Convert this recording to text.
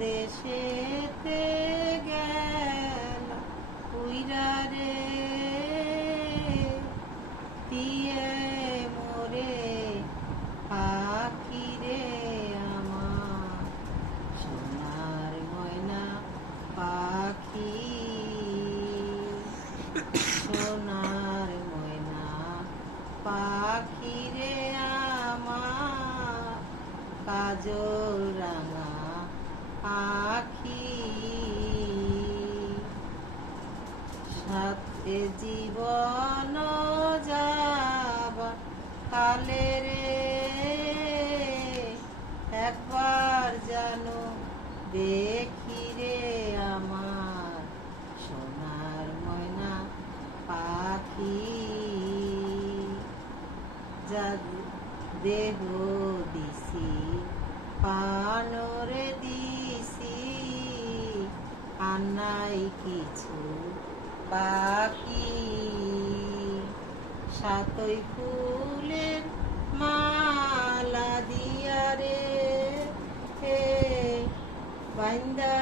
দেশেতে গেল উইরা রে দিয়ে মোরে পাখি রে আমার সোনার ময়না পাখি সোনার ময়না পাখি রে আমার কাজল রাঙা আখি সাথে জীবন যাবা কালে রে একবার জানো দেখি রে আমার সোনার ময়না পাখি যা দেহ দিছি পানরে দিছি আনাই কিছু বাকি সাতই ফুলের মালা দিয়া রে হে বাইন্দা